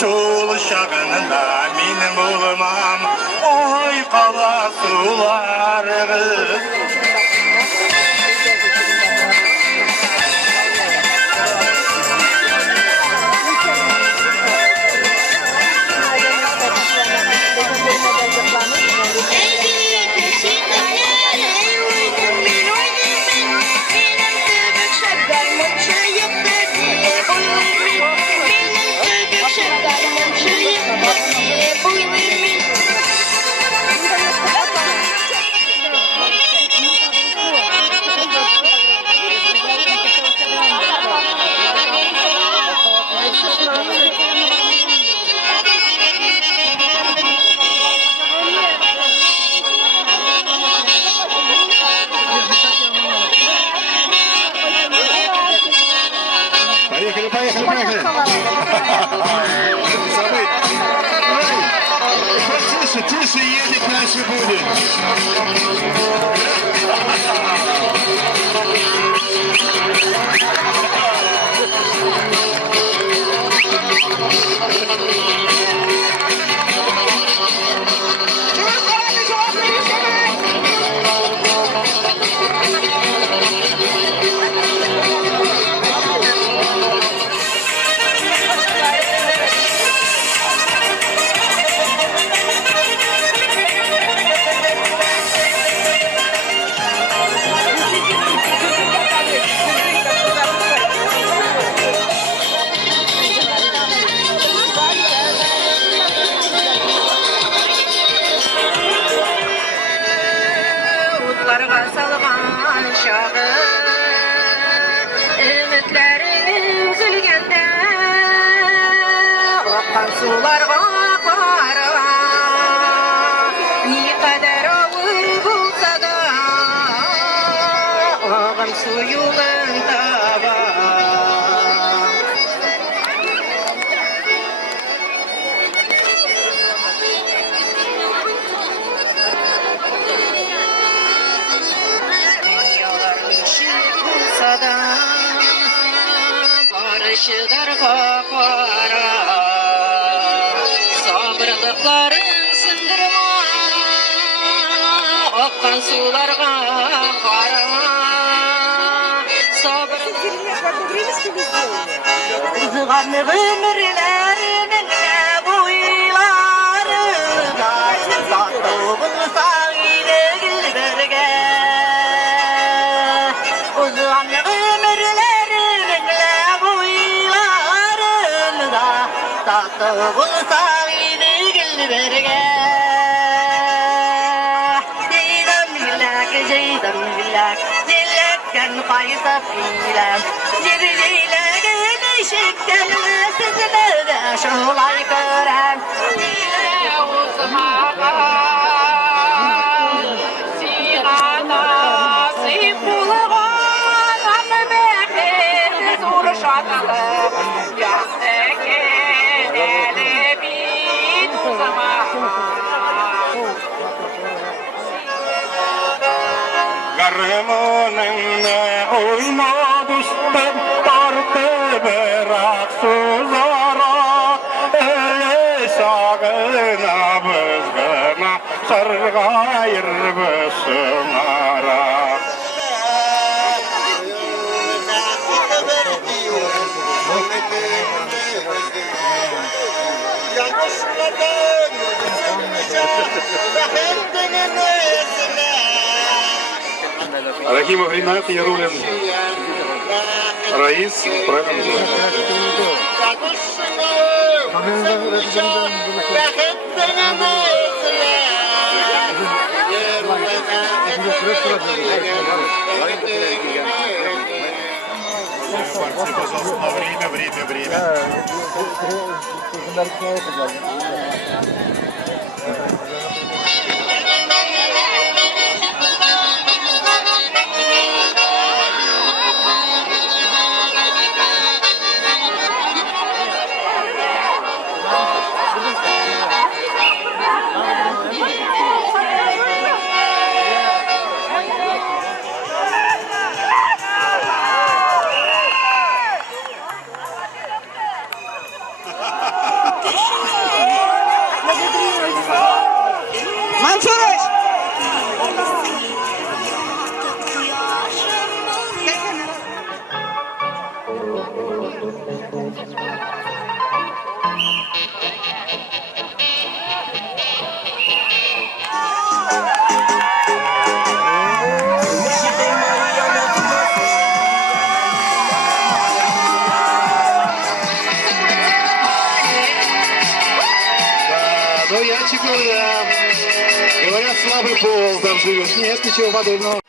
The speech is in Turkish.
Şul şağınında benim bulmam oy kala sularız. Тише едет наши будет. Sular akara, ne kadar ağır bulsa da ağam suyunda var. Dünyalar nişir bulsa da barışı darga para. Sabrılıkların sındırma, akkan sularga karama. Uzağın ömürlerimin ne boyları da tatlımın sahile gülberge. Uzağın ömürlerimin ne boyları da tatlımın sahile gülberge. Ceydam gülak, zillekken kaysa filem. Cebrileylerin eşikten sizle de şolay görem. Dile uzmağa, sigana, sipuluğa, anı bekir uğraşatılım. Yasteke ele bin uzmağa. Garmonunne oyma düştüm tartı bırak sulara. Ele sağına bızgına sargayır bısımara. Рахимов Ринат, Ярулин Раис, правильно называется? Пожалуйста, на время. Ну, я говорят, слабый пол там живешь. Нет, ничего подобного.